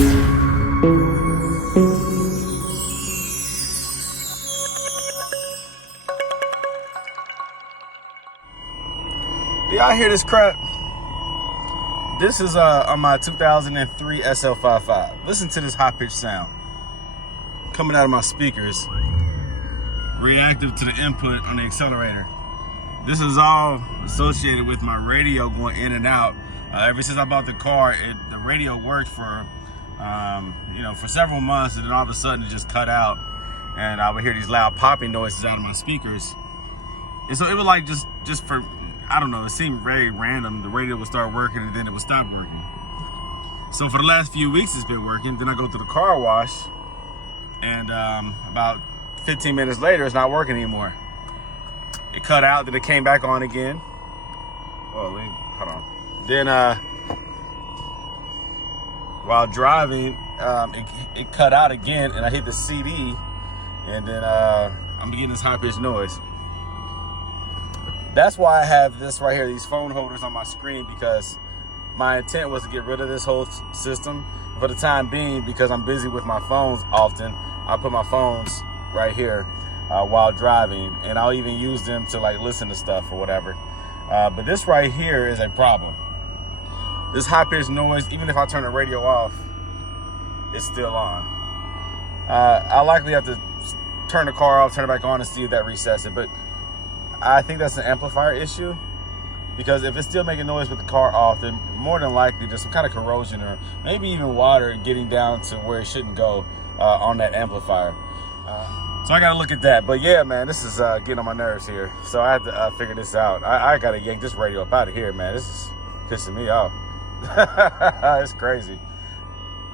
Do y'all hear this crap? This is on my 2003 SL55. Listen to this high-pitched sound coming out of my speakers, reactive to the input on the accelerator. This is all associated with my radio going in and out. Ever since I bought the car, the radio worked for, for several months, and then all of a sudden it just cut out, and I would hear these loud popping noises out of my speakers. And so it was like just for, I don't know, it seemed very random. The radio would start working and then it would stop working. So for the last few weeks it's been working. Then I go to the car wash, and about 15 minutes later it's not working anymore. It cut out, then it came back on again. Oh, hold on. Then while driving, it cut out again, and I hit the CD, and then I'm getting this high-pitched noise. That's why I have this right here, these phone holders on my screen, because my intent was to get rid of this whole system. For the time being, because I'm busy with my phones often, I put my phones right here while driving, and I'll even use them to like listen to stuff or whatever. But this right here is a problem. This high-pitched noise, even if I turn the radio off, it's still on. I'll likely have to turn the car off, turn it back on, and see if that resets it. But I think that's an amplifier issue, because if it's still making noise with the car off, then more than likely there's some kind of corrosion or maybe even water getting down to where it shouldn't go on that amplifier. So I gotta look at that. But yeah, man, this is getting on my nerves here. So I have to figure this out. I gotta yank this radio up out of here, man. This is pissing me off. It's crazy.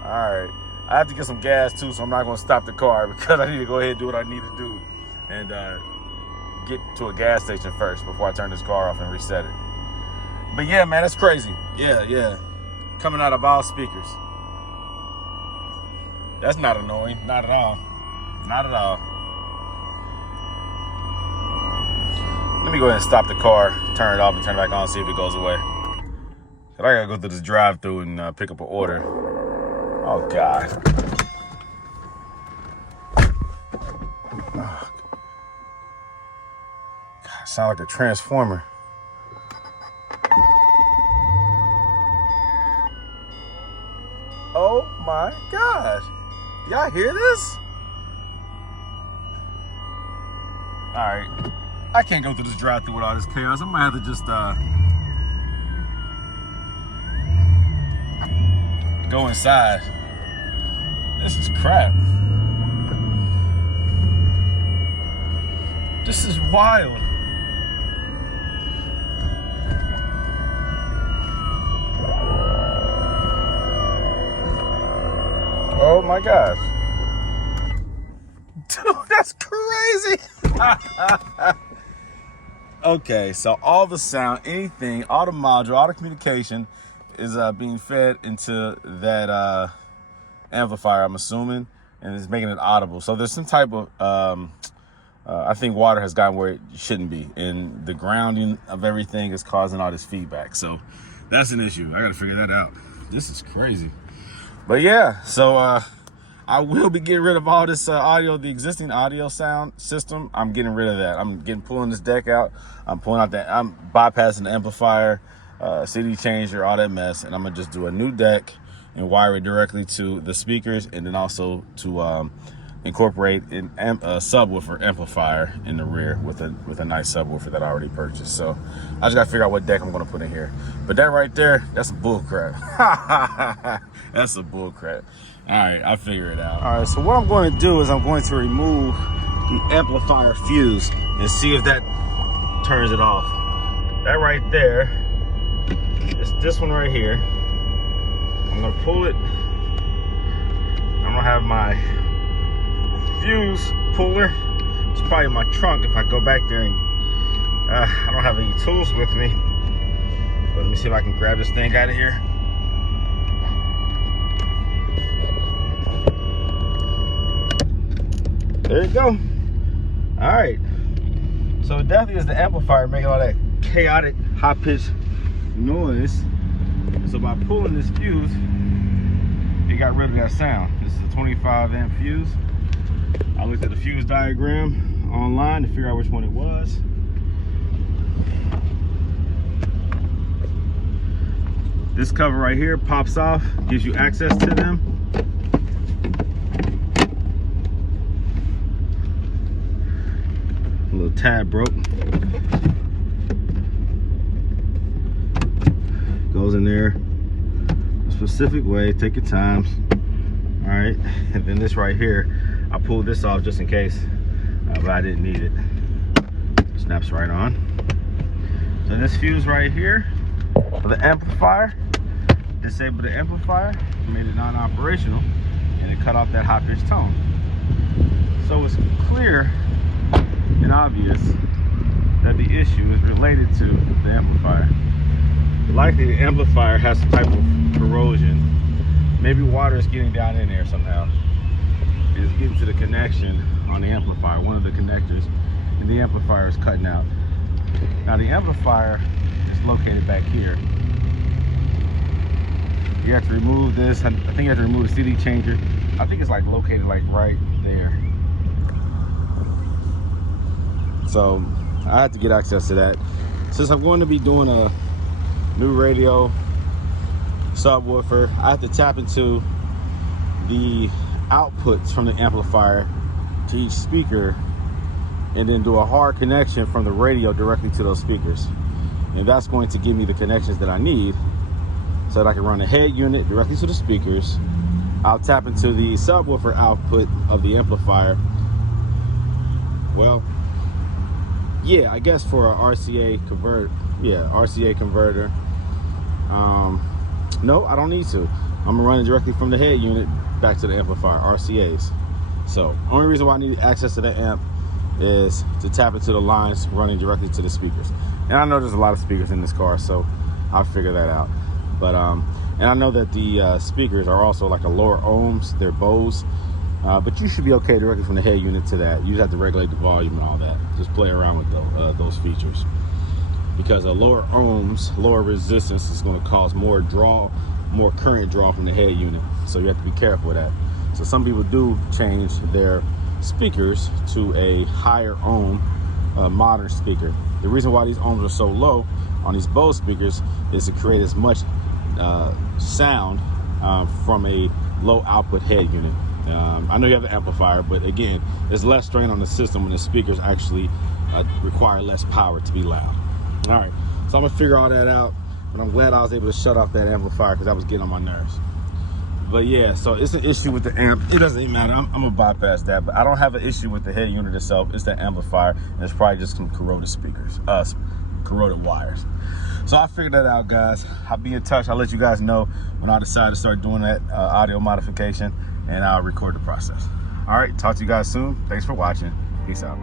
All right, I have to get some gas too, so I'm not gonna stop the car, because I need to go ahead and do what I need to do and get to a gas station first before I turn this car off and reset it. But yeah, man, that's crazy. Yeah. Coming out of all speakers. That's not annoying, not at all. Not at all. Let me go ahead and stop the car, turn it off, and turn it back on, see if it goes away. I gotta go through this drive-through and pick up an order. Oh, God. Oh, God, sound like a transformer. Oh my gosh. Y'all hear this? All right. I can't go through this drive-through with all this chaos. I'm gonna have to just go inside. This is crap. This is wild. Oh my gosh. Dude, that's crazy. Okay, so all the sound, anything, all the module, all the communication is being fed into that amplifier, I'm assuming, and it's making it audible. So there's some type of, I think water has gotten where it shouldn't be, and the grounding of everything is causing all this feedback. So that's an issue. I gotta figure that out. This is crazy. But yeah, so I will be getting rid of all this audio, the existing audio sound system. I'm getting rid of that. I'm pulling this deck out. I'm pulling out that, I'm bypassing the amplifier, CD changer, all that mess, and I'm gonna just do a new deck and wire it directly to the speakers, and then also to incorporate a subwoofer amplifier in the rear with a nice subwoofer that I already purchased. So I just gotta figure out what deck I'm gonna put in here. But that right there, that's some bull crap. That's some bull crap. All right, I'll figure it out. All right, so what I'm going to do is I'm going to remove the amplifier fuse and see if that turns it off. That right there, it's this one right here. I'm gonna pull it. I'm gonna have my fuse puller. It's probably in my trunk if I go back there, and I don't have any tools with me. But let me see if I can grab this thing out of here. There you go. All right. So it definitely is the amplifier making all that chaotic, high-pitched noise. So by pulling this fuse, it got rid of that sound. This is a 25 amp fuse. I looked at the fuse diagram online to figure out which one it was. This cover right here pops off, gives you access to them. A little tab broke. Goes in there a specific way, take your time. All right, and then this right here, I pulled this off just in case, but I didn't need it. Snaps right on. So this fuse right here for the amplifier, disabled the amplifier, made it non-operational, and it cut off that high-pitched tone. So it's clear and obvious that the issue is related to the amplifier. Likely the amplifier has some type of corrosion. Maybe water is getting down in there somehow. It's getting to the connection on the amplifier, one of the connectors, and the amplifier is cutting out. Now the amplifier is located back here. You have to remove this. I think you have to remove the CD changer. I think it's like located like right there. So I had to get access to that. Since I'm going to be doing a new radio subwoofer, I have to tap into the outputs from the amplifier to each speaker and then do a hard connection from the radio directly to those speakers. And that's going to give me the connections that I need so that I can run a head unit directly to the speakers. I'll tap into the subwoofer output of the amplifier. Well, yeah, I guess for a RCA converter, RCA converter. No, I don't need to. I'm running directly from the head unit back to the amplifier, RCAs. So, only reason why I need access to the amp is to tap into the lines running directly to the speakers. And I know there's a lot of speakers in this car, so I'll figure that out. But and I know that the speakers are also like a lower ohms, they're Bose. But you should be okay directly from the head unit to that. You just have to regulate the volume and all that. Just play around with those features. Because a lower ohms, lower resistance is going to cause more current draw from the head unit. So you have to be careful with that. So some people do change their speakers to a higher ohm modern speaker. The reason why these ohms are so low on these Bose speakers is to create as much sound from a low output head unit. I know you have an amplifier, but again, there's less strain on the system when the speakers actually require less power to be loud. All right, so I'm gonna figure all that out, but I'm glad I was able to shut off that amplifier because that was getting on my nerves. But yeah, so it's an issue with the amp. It doesn't even matter. I'm gonna bypass that, but I don't have an issue with the head unit itself. It's the amplifier, and it's probably just some corroded speakers, corroded wires. So I figured that out, guys. I'll be in touch. I'll let you guys know when I decide to start doing that audio modification, and I'll record the process. All right, talk to you guys soon. Thanks for watching. Peace out.